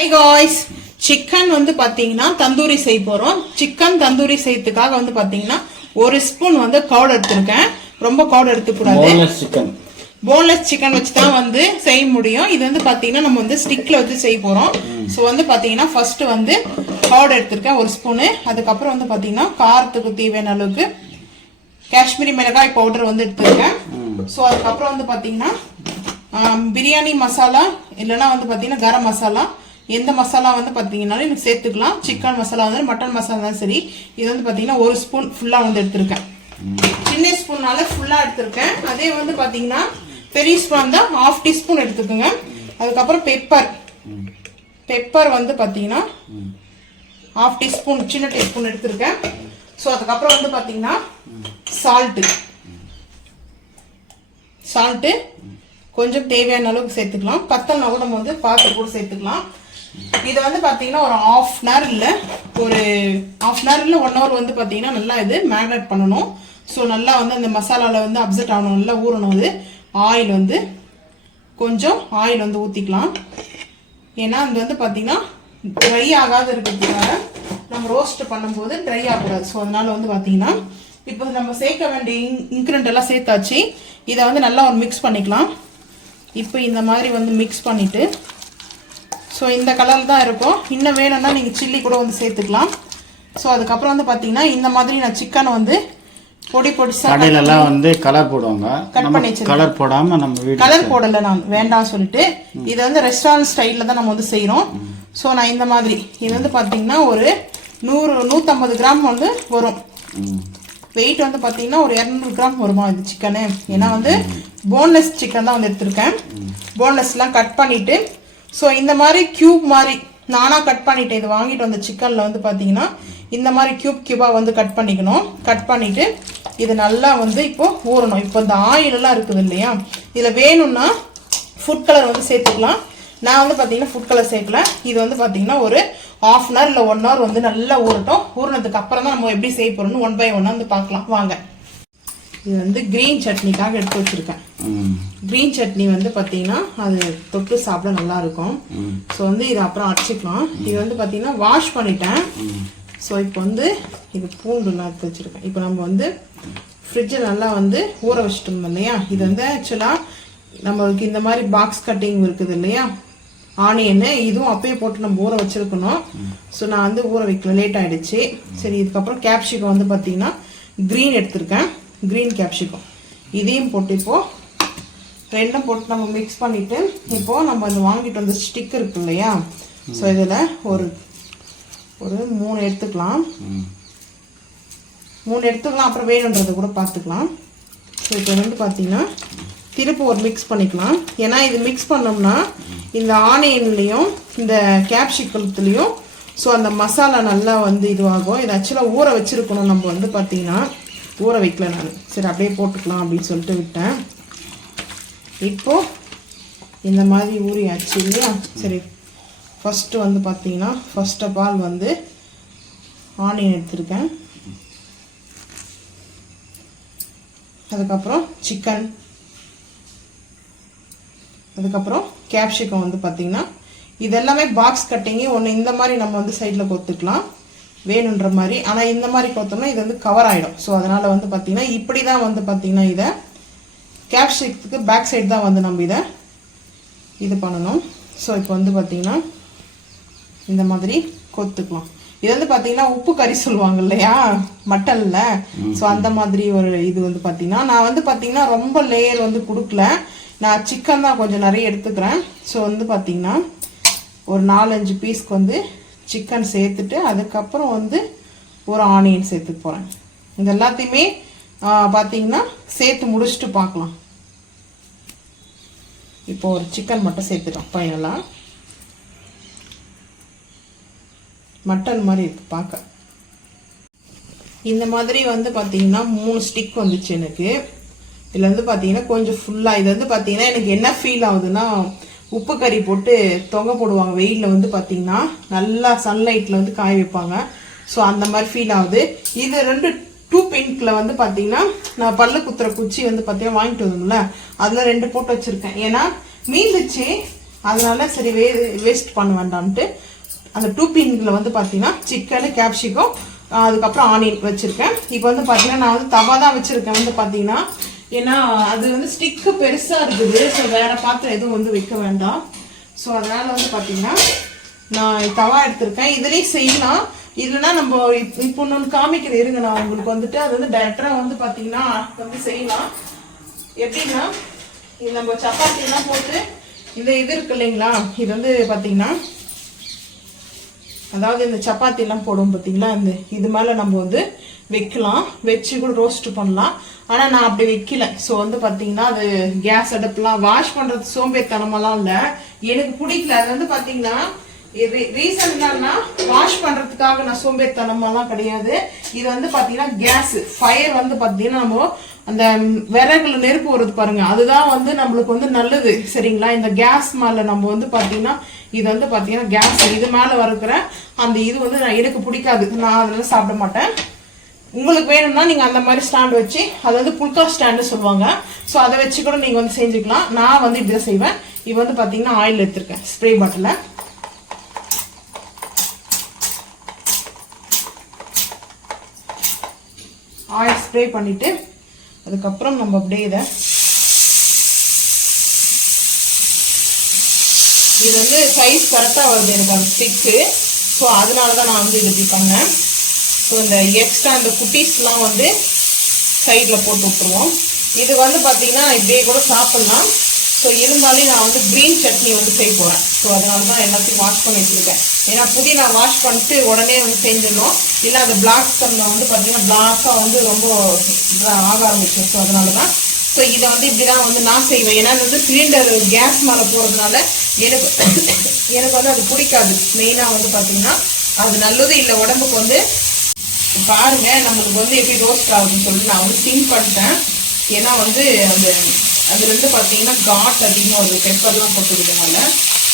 Hi guys, chicken வந்து பாத்தீங்கன்னா தந்தூரி செய்ய போறோம். சிக்கன் தந்தூரி செய்யறதுக்காக வந்து பாத்தீங்கன்னா ஒரு ஸ்பூன் வந்து கர்ட் எடுத்துர்க்கேன். ரொம்ப கர்ட் எடுக்க கூடாது. போன்லெஸ் சிக்கன் வச்சு தான் வந்து செய்ய முடியும். இது வந்து பாத்தீங்கன்னா நம்ம வந்து ஸ்டிக்ல வச்சு செய்ய போறோம். சோ வந்து பாத்தீங்கன்னா ஃபர்ஸ்ட் வந்து கர்ட் எடுத்துர்க்கேன் ஒரு ஸ்பூன். அதுக்கு அப்புறம் வந்து பாத்தீங்கன்னா காரத்துக்கு தேவையான அளவுக்கு காஷ்மீரி மிளகாய் பவுடர் வந்து எடுத்துர்க்கேன். சோ அதுக்கு அப்புறம் வந்து பாத்தீங்கன்னா பிரியாணி மசாலா இல்லனா வந்து பாத்தீங்கன்னா கரம் மசாலா எந்த மசாலா வந்து பாத்தீங்கன்னாலும் நீங்க சேர்த்துக்கலாம். சிக்கன் மசாலா வந்து மட்டன் மசாலா தான் சரி. இது வந்து பாத்தீங்கன்னா ஒரு ஸ்பூன் ஃபுல்லா வந்து எடுத்துர்க்கேன். சின்ன ஸ்பூன்னால ஃபுல்லா எடுத்துர்க்கேன். அதே வந்து பாத்தீங்கன்னா பெரிய ஸ்பூன் தான் 1/2 டீஸ்பூன் எடுத்துக்கோங்க. அதுக்கு அப்புறம் பெப்பர் வந்து பாத்தீங்கன்னா 1/2 டீஸ்பூன் சின்ன டீஸ்பூன் எடுத்துர்க்கேன். சோ அதுக்கு அப்புறம் வந்து பாத்தீங்கன்னா சால்ட் கொஞ்சம் தேவையான அளவுக்கு சேர்த்துக்கலாம். பத்தல்னா கூட நம்ம வந்து பார்த்து கூட சேர்த்துக்கலாம். இது வந்து பாத்தீங்கன்னா ஒரு 1/2 hour இல்ல ஒரு 1/2 hour இல்ல 1 hour வந்து பாத்தீங்கன்னா நல்லா இது மேரினேட் பண்ணணும். சோ நல்லா வந்து அந்த மசாலால வந்து அப்சர்ட் ஆகணும், நல்லா ஊறணும். அது ஆயில் வந்து கொஞ்சம் ஆயில் வந்து ஊத்திக்கலாம். ஏன்னா அது வந்து பாத்தீங்கன்னா ட்ரை ஆகாத இருக்கிறதுனால நம்ம ரோஸ்ட் பண்ணும்போது ட்ரை ஆகக்கூடாது. ஸோ அதனால வந்து பாத்தீங்கன்னா இப்போ நம்ம சேர்க்க வேண்டிய இன்கிரிடியன்ட் எல்லாம் சேர்த்தாச்சு. இதை வந்து நல்லா ஒரு மிக்ஸ் பண்ணிக்கலாம். இப்போ இந்த மாதிரி வந்து மிக்ஸ் பண்ணிட்டு ஸோ இந்த கலர் தான் இருக்கும். இன்னும் வேணும்னா நீங்கள் சில்லி கூட வந்து சேர்த்துக்கலாம். ஸோ அதுக்கப்புறம் வந்து பார்த்தீங்கன்னா இந்த மாதிரி நான் சிக்கனை வந்து பொடி கடையிலலாம் வந்து கலர் போடுவாங்க. கட் பண்ணி கலர் போடாம நம்ம கலர் போடலை, நான் வேண்டாம் சொல்லிட்டு. இது வந்து ரெஸ்டாரண்ட் ஸ்டைலில் தான் நம்ம வந்து செய்கிறோம். ஸோ நான் இந்த மாதிரி இது வந்து பார்த்தீங்கன்னா ஒரு 150 கிராம் வந்து வரும். வெயிட் வந்து பார்த்தீங்கன்னா ஒரு 200 கிராம் வருமா இது சிக்கனு. ஏன்னா வந்து போன்லெஸ் சிக்கன் தான் வந்து எடுத்திருக்கேன். போன்லெஸ்லாம் கட் பண்ணிட்டு ஸோ இந்த மாதிரி கியூப் மாதிரி நானாக கட் பண்ணிட்டேன். இது வாங்கிட்டு வந்த சிக்கனில் வந்து பார்த்தீங்கன்னா இந்த மாதிரி கியூபாக வந்து கட் பண்ணிக்கணும். கட் பண்ணிட்டு இது நல்லா வந்து இப்போ ஊறணும். இப்போ இந்த ஆயிலெல்லாம் இருக்குது இல்லையா, இதில் வேணும்னா ஃபுட் கலர் வந்து சேர்த்துக்கலாம். நான் வந்து பார்த்தீங்கன்னா ஃபுட் கலர் சேர்க்கல. இது வந்து பார்த்தீங்கன்னா ஒரு 1/2 hour இல்லை 1 hour வந்து நல்லா ஊறட்டும். ஊறினதுக்கு அப்புறம் தான் நம்ம எப்படி செய்ய போறோம்னு 1 by 1 வந்து பார்க்கலாம் வாங்க. இது வந்து கிரீன் சட்னிக்காக எடுத்து வச்சிருக்கேன். கிரீன் சட்னி வந்து பார்த்தீங்கன்னா அது தொட்டு சாப்பிட நல்லா இருக்கும். ஸோ வந்து இதை அப்புறம் அரைச்சிக்கலாம். இது வந்து பார்த்தீங்கன்னா வாஷ் பண்ணிட்டேன். ஸோ இப்போ வந்து இது பூண்டுலாம் எடுத்து வச்சிருக்கேன். இப்போ நம்ம வந்து ஃப்ரிட்ஜில் நல்லா வந்து ஊற வச்சுட்டோம் இல்லையா. இது வந்து ஆக்சுவலாக நம்மளுக்கு இந்த மாதிரி பாக்ஸ் கட்டிங் இருக்குது இல்லையா, ஆனியன்னு இதுவும் அப்பயே போட்டு நம்ம ஊற வச்சிருக்கணும். ஸோ நான் வந்து ஊற வைக்கல, லேட் ஆயிடுச்சு. சரி, இதுக்கப்புறம் கேப்சிகம் வந்து பார்த்தீங்கன்னா க்ரீன் எடுத்திருக்கேன், க்ரீன் கேப்சிகம். இதையும் போட்டு இப்போ ரெண்டும் போட்டு நம்ம மிக்ஸ் பண்ணிட்டு இப்போ நம்ம இந்த வாங்கிட்டு வந்த ஸ்டிக் இருக்கு இல்லையா, ஸோ இதில் ஒரு 3 எடுத்துக்கலாம். 3 எடுத்துக்கலாம், அப்புறம் வேணுன்றதை கூட பார்த்துக்கலாம். ஸோ இப்போ வந்து பார்த்தீங்கன்னா திருப்பி ஒரு மிக்ஸ் பண்ணிக்கலாம். ஏன்னா இது மிக்ஸ் பண்ணோம்னா இந்த ஆனியன்லேயும் இந்த கேப்சிகத்துலேயும் ஸோ அந்த மசாலா நல்லா வந்து இதுவாகும். இது ஆக்சுவலாக ஊற வச்சுருக்கணும். நம்ம வந்து பார்த்தீங்கன்னா ஊற வைக்கல நான். சரி அப்படியே போட்டுக்கலாம் அப்படின்னு சொல்லிட்டு விட்டேன். இப்போது இந்த மாதிரி ஊறியாச்சு இல்லையா. சரி, ஃபஸ்ட்டு வந்து பார்த்தீங்கன்னா ஃபர்ஸ்ட் ஆஃப் ஆல் வந்து ஆனியன் எடுத்திருக்கேன். அதுக்கப்புறம் சிக்கன், அதுக்கப்புறம் கேப்சிகம் வந்து பார்த்தீங்கன்னா இதெல்லாமே பாக்ஸ் கட்டிங்கு. ஒன்று இந்த மாதிரி நம்ம வந்து சைடில் கொத்துக்கலாம் வேணுன்ற மாதிரி. ஆனால் இந்த மாதிரி கொத்தோம்னா இது வந்து கவர் ஆகிடும். ஸோ அதனால் வந்து பார்த்தீங்கன்னா இப்படி தான் வந்து பார்த்தீங்கன்னா இதை கேப்சிகத்துக்கு பேக் சைடு தான் வந்து நம்ம இதை இது பண்ணணும். ஸோ இப்போ வந்து பார்த்தீங்கன்னா இந்த மாதிரி கொத்துக்கலாம். இது வந்து பார்த்தீங்கன்னா உப்பு கறி சொல்லுவாங்க இல்லையா மட்டனில், ஸோ அந்த மாதிரி ஒரு இது வந்து பார்த்தீங்கன்னா நான் வந்து பார்த்தீங்கன்னா ரொம்ப லேயர் வந்து கொடுக்கல. நான் சிக்கன் தான் கொஞ்சம் நிறைய எடுத்துக்கிறேன். ஸோ வந்து பார்த்தீங்கன்னா ஒரு 4-5 பீஸ்க்கு வந்து சிக்கன் சேர்த்துட்டு அதுக்கப்புறம் வந்து ஒரு ஆனியன் சேர்த்துக்க போகிறேன். இது எல்லாத்தையுமே பார்த்தீங்கன்னா சேர்த்து முடிச்சுட்டு பார்க்கலாம். இப்போ ஒரு சிக்கன் மட்டும் சேர்த்துட்டோம். ஃபைனலாக மட்டன் மாதிரி இருக்கு பார்க்க. இந்த மாதிரி வந்து பார்த்தீங்கன்னா 3 ஸ்டிக் வந்துச்சு எனக்கு. இதில் வந்து பார்த்தீங்கன்னா கொஞ்சம் ஃபுல்லாக இது வந்து பார்த்தீங்கன்னா எனக்கு என்ன ஃபீல் ஆகுதுன்னா உப்பு கறி போட்டு தொங்க போடுவாங்க வெயிலில் வந்து பார்த்தீங்கன்னா நல்லா சன்லைட்டில் வந்து காய வைப்பாங்க. ஸோ அந்த மாதிரி ஃபீல் ஆகுது. இது 2 பிங்க்ல வந்து பார்த்தீங்கன்னா நான் பல்லு குத்துற குச்சி வந்து பார்த்தீங்கன்னா வாங்கிட்டு வந்தோம்ல அதில் 2 போட்டு வச்சுருக்கேன். ஏன்னா மீந்துச்சு அதனால சரி வேஸ்ட் பண்ண வேண்டாம்ட்டு அந்த 2 பீன்ல வந்து பார்த்தீங்கன்னா சிக்கனு கேப்சிகம் அதுக்கப்புறம் ஆனியன் வச்சுருக்கேன். இப்போ வந்து பார்த்தீங்கன்னா நான் வந்து தவா தான் வச்சுருக்கேன் வந்து பார்த்தீங்கன்னா, ஏன்னா அது வந்து ஸ்டிக்கு பெருசாக இருக்குது. ஸோ வேறு பாத்திரம் எதுவும் வந்து வைக்க வேண்டாம். ஸோ அதனால் வந்து பார்த்தீங்கன்னா நான் தவா எடுத்திருக்கேன். இதுலேயும் செய்யலாம், இல்லைன்னா நம்ம இப்போ ஒன்று காமிக்கிறது இருங்க. நான் உங்களுக்கு வந்துட்டு அது வந்து டேரக்டராக வந்து பார்த்தீங்கன்னா வந்து செய்யலாம். எப்படின்னா இது நம்ம சப்பாத்திலாம் போட்டு இந்த இது இருக்கு இல்லைங்களா, இது வந்து பார்த்தீங்கன்னா அதாவது இந்த சப்பாத்திலாம் போடும் பார்த்தீங்களா, இந்த இது மேலே நம்ம வந்து வைக்கலாம், வச்சு கூட ரோஸ்ட் பண்ணலாம். ஆனால் நான் அப்படி வைக்கல. ஸோ வந்து பார்த்தீங்கன்னா அது கேஸ் அடுப்புலாம் வாஷ் பண்ணுறது சோம்பேறித்தனமெல்லாம் இல்லை, எனக்கு பிடிக்கல. அது வந்து பார்த்தீங்கன்னா ரீசன் என்னன்னா வாஷ் பண்ணுறதுக்காக நான் சோம்பேறித்தனமெல்லாம் கிடையாது. இது வந்து பார்த்தீங்கன்னா கேஸ் ஃபயர் வந்து பார்த்தீங்கன்னா நம்ம அந்த விறகுல நெருப்பு வருது பாருங்க, அதுதான் வந்து நம்மளுக்கு வந்து நல்லது சரிங்களா. இந்த கேஸ் மேலே நம்ம வந்து பார்த்தீங்கன்னா இது வந்து பார்த்தீங்கன்னா கேஸ் இது மேலே வருகிற அந்த இது வந்து எனக்கு பிடிக்காது, நான் அதெல்லாம் சாப்பிட மாட்டேன். உங்களுக்கு வேணும்னா நீங்கள் அந்த மாதிரி ஸ்டாண்ட் வச்சு, அது வந்து புல்கா ஸ்டாண்டு சொல்லுவாங்க, ஸோ அதை வச்சு கூட நீங்கள் வந்து செஞ்சுக்கலாம். நான் வந்து இப்படி தான் செய்வேன். இப்போ வந்து பார்த்தீங்கன்னா ஆயில் எடுத்துருக்கேன் ஸ்ப்ரே பாட்டில். ஆயில் ஸ்ப்ரே பண்ணிவிட்டு அதுக்கப்புறம் நம்ம அப்படியே இது வந்து சைஸ் கரெக்டாக வருது எனக்கு அந்த ஸ்டிக்கு. ஸோ அதனால தான் நான் வந்து இது இப்படி பண்ணேன். ஸோ இந்த எக்ஸ்ட்ரா இந்த குட்டீஸ்லாம் வந்து சைடில் போட்டு விட்டுருவோம். இது வந்து பார்த்தீங்கன்னா இப்படியே கூட சாப்பிட்லாம். ஸோ இருந்தாலும் நான் வந்து க்ரீன் சட்னி வந்து செய்ய போகிறேன். ஸோ அதனால தான் எல்லாத்தையும் வாஷ் பண்ணி வச்சுருக்கேன். ஏன்னா புதினா வாஷ் பண்ணிட்டு உடனே வந்து செஞ்சிடணும், இல்லை அந்த பிளாக் கலரில் வந்து பார்த்தீங்கன்னா பிளாக்காக வந்து ரொம்ப ஆக ஆரம்பிச்சோம். ஸோ அதனால தான் ஸோ இதை வந்து இப்படி தான் வந்து நான் செய்வேன். ஏன்னா வந்து சிலிண்டர் கேஸ் மேலே போகிறதுனால எனக்கு வந்து அது பிடிக்காது. மெயினாக வந்து பார்த்தீங்கன்னா அது நல்லது இல்லை உடம்புக்கு வந்து. பாருங்க நம்மளுக்கு வந்து எப்படி ரோஸ்ட் ஆகுதுன்னு சொல்லிட்டு நான் வந்து ஸ்டீம் பண்ணிட்டேன். ஏன்னா வந்து அந்த அதுலேருந்து பார்த்தீங்கன்னா காட் அதிகமாக ஒரு பெப்பர்லாம் போட்டுக்கிறதுனால.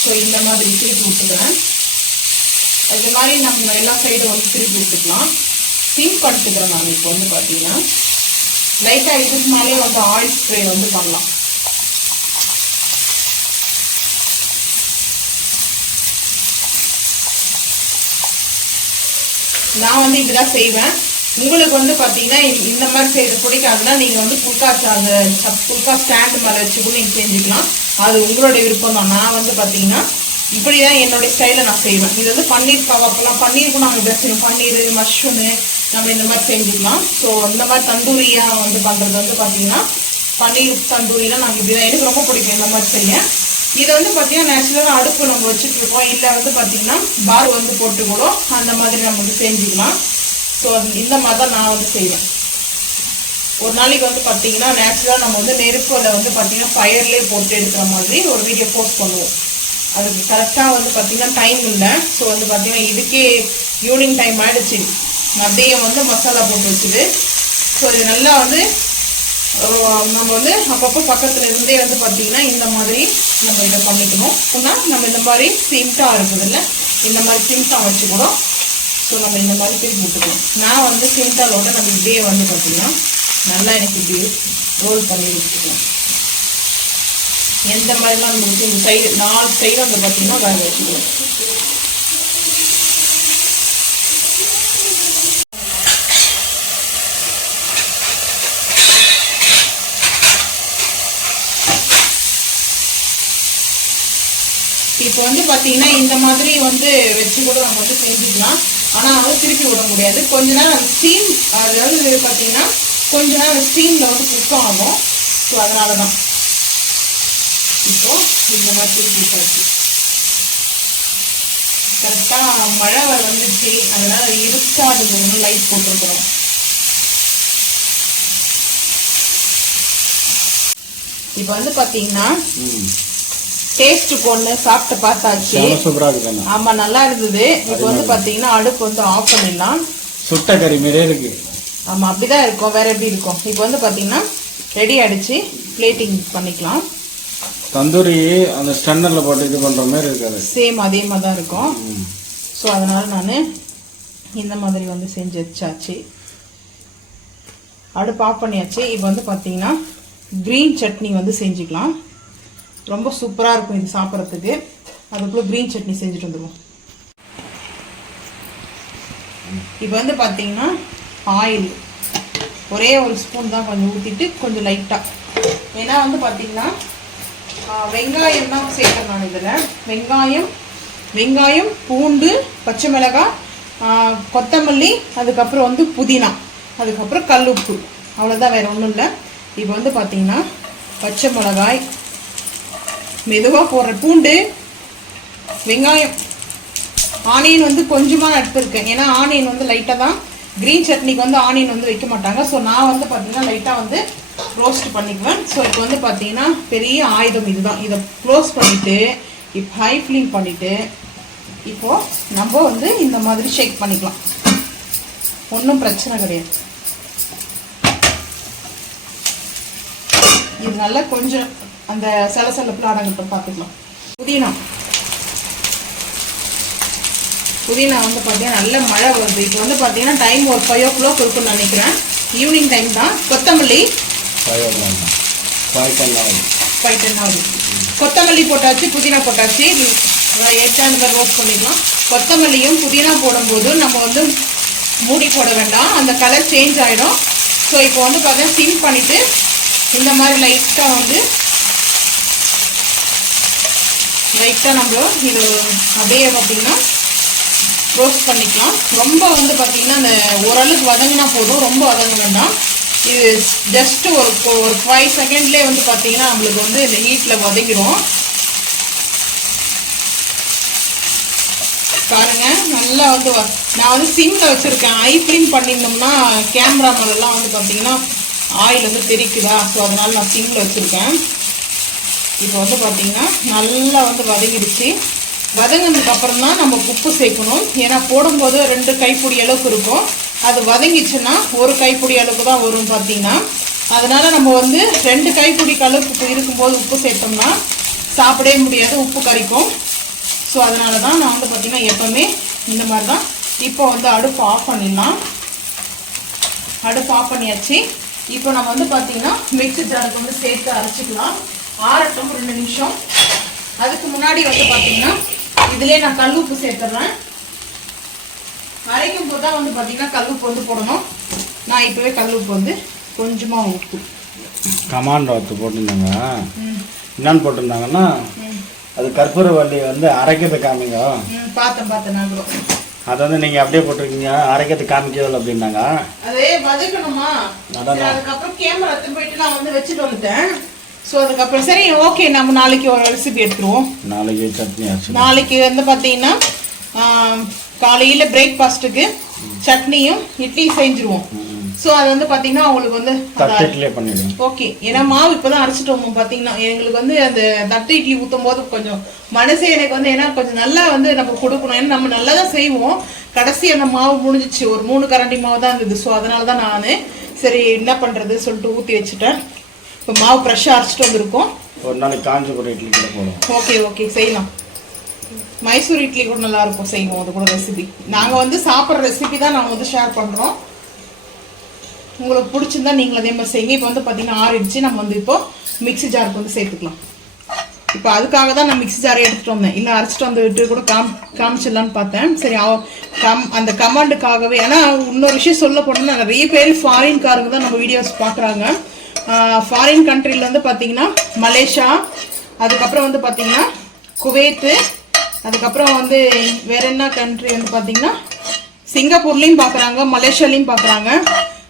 ஸோ இந்த மாதிரி திருப்பி விட்டுக்கிறேன். அது மாதிரி நம்ம எல்லா சைடும் வந்து திருப்பி விட்டுக்கலாம். ஸ்டீம் பண்ணிட்டுக்கிறேன் நான். இப்போ வந்து பார்த்தீங்கன்னா லைட்டாக இதுக்கு மேலே வந்து ஆயில் ஸ்ப்ரே வந்து பண்ணலாம். நான் வந்து இப்படிதான் செய்வேன். உங்களுக்கு வந்து பார்த்தீங்கன்னா இந்த மாதிரி செய்யறது பிடிக்காதுன்னா நீங்கள் வந்து புல்கா ஸ்டாண்டு மேலே வச்சு கூட நீங்கள் செஞ்சுக்கலாம், அது உங்களுடைய விருப்பம் தான். நான் வந்து பார்த்தீங்கன்னா இப்படி தான் என்னுடைய ஸ்டைலில் நான் செய்வேன். இது வந்து பன்னீர் கவாப்பெல்லாம் பன்னீருக்கும் நாங்கள் இப்படி செய்வோம், பன்னீர் மஷ்ரூமு நம்ம இந்த மாதிரி செஞ்சுக்கலாம். ஸோ இந்த மாதிரி தந்தூரியாக வந்து பண்ணுறது வந்து பார்த்தீங்கன்னா பன்னீர் தந்தூரிலாம் நாங்கள் இப்படி தான், எனக்கு ரொம்ப பிடிக்கும் இந்த மாதிரி செய்ய. இதை வந்து பார்த்தீங்கன்னா நேச்சுரலாக அடுப்பு நம்ம வச்சுட்டு இருக்கோம், இல்லை வந்து பார்த்தீங்கன்னா பார் வந்து போட்டு கூட அந்த மாதிரி நம்ம வந்து செஞ்சுக்கலாம். ஸோ இந்த மாதிரி தான் நான் வந்து செய்வேன். ஒரு நாளைக்கு வந்து பார்த்தீங்கன்னா நேச்சுரலாக நம்ம வந்து நெருப்பில் வந்து பார்த்தீங்கன்னா ஃபயர்லேயே போட்டு எடுக்கிற மாதிரி ஒரு வீடியோ போஸ்ட் பண்ணுவோம். அதுக்கு கரெக்டாக வந்து பார்த்தீங்கன்னா டைம் இல்லை. ஸோ வந்து பார்த்தீங்கன்னா இதுக்கே ஈவினிங் டைம் ஆகிடுச்சு. அப்படியே வந்து மசாலா போட்டு வச்சுது. ஸோ இது நல்லா வந்து நம்ம வந்து அப்பப்போ பக்கத்தில் இருந்தே வந்து பார்த்தீங்கன்னா இந்த மாதிரி நம்ம இதை பண்ணிக்கணும். ஆனால் நம்ம இந்த மாதிரி சிம்டாக இருக்குதுல்ல, இந்த மாதிரி சிம்டா வச்சுக்கூடும். ஸோ நம்ம இந்த மாதிரி திருப்பி விட்டுக்கணும். நான் வந்து சிம்டாலோட நம்ம இப்படியே வந்து பார்த்தீங்கன்னா நல்லா எனக்கு இப்படி ரோல் பண்ணி வச்சுக்கலாம். எந்த மாதிரிலாம் நம்மளுக்கு இந்த சைடு 4 சைடு வந்து பார்த்தீங்கன்னா வேக வச்சுக்கலாம். இப்போ வந்து பார்த்தீங்கன்னா இந்த மாதிரி வந்து வச்சு கூட நம்ம வந்து செஞ்சுக்கலாம். ஆனால் வந்து திருப்பி விட முடியாது. கொஞ்ச நேரம் அந்த ஸ்டீம், அதாவது பார்த்தீங்கன்னா கொஞ்ச நேரம் ஸ்டீமில் வந்து குக் ஆகும். ஸோ அதனால தான் இப்போ இந்த மாதிரி திருப்பி விட்டாச்சு. கரெக்டாக மழை வந்துச்சு, அதனால் இருக்காதுன்னு லைட் போட்டுருக்குறோம். இப்போ வந்து பார்த்தீங்கன்னா டேஸ்ட்டுக்கு ஒன்று சாப்பிட்டு பார்த்தாச்சு. ஆமா நல்லா இருந்தது. இப்போ வந்து பார்த்தீங்கன்னா அடுப்பு வந்து ஆஃப் பண்ணிடலாம். சுட்ட கறி மாதிரியே இருக்கு. ஆமா அப்படிதான் இருக்கும், வேற எப்படி இருக்கும். இப்போ வந்து பார்த்தீங்கன்னா ரெடி ஆயிடுச்சு, பிளேட்டிங் பண்ணிக்கலாம். தந்தூரி அந்த ஸ்டன்னர்ல போட்டு இது பண்ற மாதிரி இருக்காது, சேம் அதே மாதிரி தான் இருக்கும். ஸோ அதனால நான் இந்த மாதிரி வந்து செஞ்சு வச்சாச்சு. அடுப்பு ஆஃப் பண்ணியாச்சு. இப்போ வந்து பார்த்தீங்கன்னா க்ரீன் சட்னி வந்து செஞ்சுக்கலாம். ரொம்ப சூப்பராக இருக்கும் இது சாப்பிட்றதுக்கு. அதுக்குள்ளே க்ரீன் சட்னி செஞ்சுட்டு வந்துடுவோம். இப்போ வந்து பார்த்தீங்கன்னா ஆயில் ஒரே ஒரு ஸ்பூன் தான் கொஞ்சம் ஊற்றிட்டு கொஞ்சம் லைட்டாக, ஏன்னா வந்து பார்த்தீங்கன்னா வெங்காயம் தான் சேர்க்குறேன் நான் இதில். வெங்காயம் பூண்டு பச்சை மிளகாய் கொத்தமல்லி அதுக்கப்புறம் வந்து புதினா அதுக்கப்புறம் கல் உப்பு, அவ்வளோதான், வேறு ஒன்றும் இல்லை. இப்போ வந்து பார்த்தீங்கன்னா பச்சை மிளகாய் மெதுவாக போடுற, பூண்டு வெங்காயம் ஆனியன் வந்து கொஞ்சமாக எடுத்துருக்கேன். ஏன்னா ஆனியன் வந்து லைட்டாக தான் க்ரீன் சட்னிக்கு வந்து ஆனியன் வந்து வைக்க மாட்டாங்க. ஸோ நான் வந்து பார்த்தீங்கன்னா லைட்டாக வந்து ரோஸ்ட் பண்ணிக்குவேன். ஸோ இப்போ வந்து பார்த்தீங்கன்னா பெரிய ஆயுதம் இதுதான். இதை க்ளோஸ் பண்ணிவிட்டு இப்போ ஹை ஃப்ளேம் பண்ணிவிட்டு இப்போது நம்ம வந்து இந்த மாதிரி ஷேக் பண்ணிக்கலாம். ஒன்றும் பிரச்சனை கிடையாது. இது நல்லா கொஞ்சம் அந்த சலசலப்பில் அடங்கட்டும், பார்த்துக்கலாம். புதினா வந்து பார்த்தீங்கன்னா நல்ல மழை வருது. இப்போ வந்து பார்த்தீங்கன்னா டைம் ஒரு 5 o'clock இருக்குன்னு நினைக்கிறேன், ஈவினிங் டைம் தான். கொத்தமல்லி 5-10 ஆகுது. கொத்தமல்லி போட்டாச்சு, புதினா போட்டாச்சு. எட்டாண்டு ரோஸ்ட் பண்ணிக்கலாம். கொத்தமல்லியும் புதினா போடும்போது நம்ம வந்து மூடி போட வேண்டாம், அந்த கலர் சேஞ்ச் ஆகிடும். ஸோ இப்போ வந்து பார்த்தீங்கன்னா சிம் பண்ணிவிட்டு இந்த மாதிரி லைட்டாக நம்ம இது அப்படியே பார்த்தீங்கன்னா ரோஸ்ட் பண்ணிக்கலாம். ரொம்ப வந்து பார்த்தீங்கன்னா அந்த ஓரளவுக்கு வதங்கினா போதும், ரொம்ப வதங்க வேண்டாம். இது ஜஸ்ட் ஒரு 5 செகண்ட்லேயே வந்து பார்த்தீங்கன்னா நம்மளுக்கு வந்து இந்த ஹீட்டில் வதங்கிடும். பாருங்க, நல்லா வந்து நான் வந்து சிம்மில் வச்சுருக்கேன். ஹை ஃப்ளேம் பண்ணியிருந்தோம்னா கேமரா மேலெல்லாம் வந்து பார்த்தீங்கன்னா ஆயில் வந்து தெரிக்குதா, ஸோ அதனால் நான் சிம்மில் வச்சுருக்கேன். இப்போ வந்து பார்த்தீங்கன்னா நல்லா வந்து வதங்கிடுச்சு. வதங்கினதுக்கு அப்புறம் தான் நம்ம உப்பு சேர்க்கணும். ஏன்னா போடும்போது 2 கைப்பிடி அளவுக்கு இருக்கும், அது வதங்கிச்சுன்னா 1 கைப்பிடி அளவுக்கு தான் வரும் பார்த்தீங்கன்னா. அதனால் நம்ம வந்து 2 கைப்பிடி அளவுக்கு இருக்கும்போது உப்பு சேர்த்தோம்னா சாப்பிடவே முடியாது, உப்பு கறிக்கும். ஸோ அதனால தான் நான் வந்து பார்த்திங்கன்னா எப்போவுமே இந்த மாதிரி தான். இப்போ வந்து அடுப்பு ஆஃப் பண்ணிடலாம். அடுப்பு ஆஃப் பண்ணியாச்சு. இப்போ நம்ம வந்து பார்த்திங்கன்னா மிக்ஸி ஜாருக்கு வந்து சேர்த்து அரைச்சிக்கலாம். ஆறட்டும் 2 நிமிஷம். அதுக்கு முன்னாடி வந்து பார்த்திங்கன்னா இதிலே நான் கல் உப்பு சேர்த்துட்றேன். அரைக்கும் போது தான் வந்து பார்த்திங்கன்னா கல் உப்பு வந்து போடணும். நான் இப்போவே கல் உப்பு வந்து கொஞ்சமாக உப்பு கமாண்ட் வார்த்தை போட்டிருந்தாங்க. என்னன்னு போட்டிருந்தாங்கன்னா அது கற்பூரவள்ளி வந்து அரைக்கிறது காமிங்க. பார்த்தேன் நான் கூட. அது வந்து நீங்கள் அப்படியே போட்டிருக்கீங்க, அரைக்கிறது காமிக்கல அப்படின்னாங்க. அதே வதக்கணுமா, அதுக்கப்புறம் கேமரா எடுத்து போயிட்டு நான் வந்து வச்சுட்டு வந்துட்டேன். ஸோ அதுக்கப்புறம் சரி ஓகே, நம்ம நாளைக்கு ஒரு ரெசிபி எடுத்துருவோம். நாளைக்கு சட்னி ஆச்சு. நாளைக்கு வந்து பார்த்தீங்கன்னா காலையில் பிரேக்ஃபாஸ்ட்டுக்கு சட்னியும் இட்லியும் செஞ்சுருவோம். ஸோ அது வந்து பார்த்தீங்கன்னா அவங்களுக்கு வந்து பண்ணிடுவோம். ஓகே, ஏன்னா மாவு இப்போ தான் அரைச்சிட்டோம். பார்த்தீங்கன்னா எங்களுக்கு வந்து அந்த தட்டு இட்லி ஊற்றும் போது கொஞ்சம் மனசே எனக்கு வந்து ஏன்னா கொஞ்சம் நல்லா வந்து நம்ம கொடுக்கணும். ஏன்னா நம்ம நல்லா தான் செய்வோம். கடைசி அந்த மாவு முடிஞ்சிச்சு, ஒரு 3 கரண்டி மாவு தான் இருந்தது. ஸோ அதனால தான் நான் சரி என்ன பண்ணுறது சொல்லிட்டு ஊற்றி வச்சுட்டேன். இப்போ மாவு ஃப்ரெஷ்ஷாக அரைச்சிட்டு வந்திருக்கோம். ஒரு நாளைக்கு காஞ்சிபுரம் இட்லி கூட போடுவோம். ஓகே செய்யலாம். மைசூர் இட்லி கூட நல்லாயிருக்கும், செய்வோம். அது கூட ரெசிபி நாங்கள் வந்து சாப்பிட்ற ரெசிபி தான் நாங்கள் வந்து ஷேர் பண்ணுறோம். உங்களுக்கு பிடிச்சிருந்தா நீங்கள் அதே மாதிரி செய்யுங்க. இப்போ வந்து பார்த்தீங்கன்னா ஆறிடுச்சு. நம்ம வந்து இப்போ மிக்ஸி ஜாருக்கு வந்து சேர்த்துக்கலாம். இப்போ அதுக்காக தான் நான் மிக்ஸி ஜாரை எடுத்துகிட்டு வந்தேன். இல்லை அரைச்சிட்டு வந்துட்டு கூட காமிச்சிடலான்னு பார்த்தேன். சரி அந்த கமாண்டுக்காகவே. ஏன்னா இன்னொரு விஷயம் சொல்ல போனோம்னா நிறைய பேர் ஃபாரின்காரங்க தான் நம்ம வீடியோஸ் பார்க்குறாங்க. ஃபாரின் கண்ட்ரியில் வந்து பார்த்தீங்கன்னா மலேசியா, அதுக்கப்புறம் வந்து பார்த்தீங்கன்னா குவைத்து, அதுக்கப்புறம் வந்து வேற என்ன கண்ட்ரி வந்து பார்த்தீங்கன்னா சிங்கப்பூர்லேயும் பார்க்குறாங்க, மலேசியாலையும் பார்க்குறாங்க,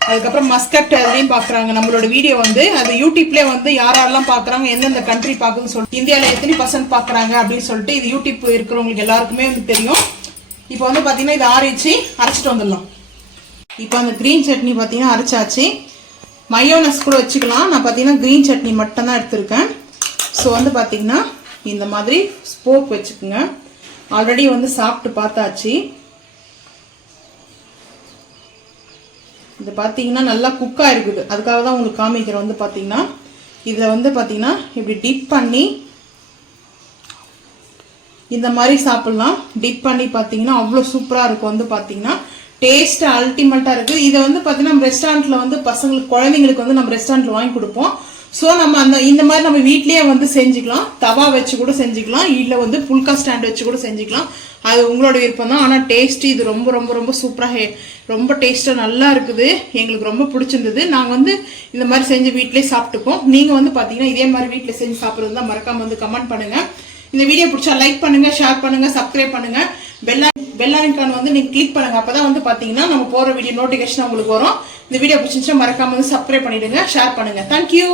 அதுக்கப்புறம் மஸ்கட் அதுலேயும் பார்க்குறாங்க நம்மளோட வீடியோ வந்து. அது யூடியூப்லேயே வந்து யாரெல்லாம் பார்க்குறாங்க, எந்தெந்த கண்ட்ரி பார்க்குதுன்னு சொல்லிட்டு, இந்தியாவில் எத்தனை % பார்க்குறாங்க அப்படின்னு சொல்லிட்டு இது யூடியூப் இருக்கிறவங்களுக்கு எல்லாருக்குமே வந்து தெரியும். இப்போ வந்து பார்த்தீங்கன்னா இது ஆறிச்சு, அரைச்சிட்டு வந்துடலாம். இப்போ அந்த க்ரீன் சட்னி பார்த்தீங்கன்னா அரைச்சாச்சு. மயோனஸ் கூட வச்சுக்கலாம். நான் பார்த்தீங்கன்னா க்ரீன் சட்னி மட்டும்தான் எடுத்திருக்கேன். ஸோ வந்து பார்த்தீங்கன்னா இந்த மாதிரி ஸ்போக் வச்சுக்கோங்க. ஆல்ரெடி வந்து சாப்பிட்டு பார்த்தாச்சு. இது பார்த்தீங்கன்னா நல்லா குக்காக இருக்குது, அதுக்காக தான் உங்களுக்கு காமிக்கிறேன். வந்து பார்த்தீங்கன்னா இதில் வந்து பார்த்தீங்கன்னா இப்படி டிப் பண்ணி இந்த மாதிரி சாப்பிட்லாம். டிப் பண்ணி பார்த்தீங்கன்னா அவ்வளோ சூப்பராக இருக்கும். வந்து பார்த்தீங்கன்னா டேஸ்ட்டு அல்டிமேட்டாக இருக்குது. இதை வந்து பார்த்தீங்கன்னா நம்ம ரெஸ்டாரண்ட்டில் வந்து பசங்களுக்கு குழந்தைங்களுக்கு வந்து நம்ம ரெஸ்டாரண்ட்டில் வாங்கி கொடுப்போம். ஸோ நம்ம இந்த மாதிரி நம்ம வீட்லயே வந்து செஞ்சுக்கலாம். தவா வச்சு கூட செஞ்சுக்கலாம், இல்லை வந்து புல்கா ஸ்டாண்ட் வச்சு கூட செஞ்சுக்கலாம். அது உங்களோட விருப்பம் தான். ஆனால் டேஸ்ட் இது ரொம்ப ரொம்ப ரொம்ப சூப்பராக ரொம்ப டேஸ்ட்டாக நல்லா இருக்குது. எங்களுக்கு ரொம்ப பிடிச்சிருந்தது. நாங்கள் வந்து இந்த மாதிரி செஞ்சு வீட்டிலே சாப்பிட்டுப்போம். நீங்கள் வந்து பார்த்தீங்கன்னா இதே மாதிரி வீட்டில் செஞ்சு சாப்பிட்றது தான் மறக்காம வந்து கமெண்ட் பண்ணுங்க. இந்த வீடியோ பிடிச்சா லைக் பண்ணுங்க, ஷேர் பண்ணுங்க, சப்ஸ்கிரைப் பண்ணுங்க, பெல் ஐகான் வந்து நீங்க கிளிக் பண்ணுங்க. அப்பதான் வந்து பாத்தீங்கன்னா நம்ம போற வீடியோ நோட்டிபிகேஷன் உங்களுக்கு வரும். இந்த வீடியோ பிடிச்சிருந்துச்சா மறக்காம வந்து சப்ஸ்கிரைப் பண்ணிடுங்க, ஷேர் பண்ணுங்க. தேங்க்யூ.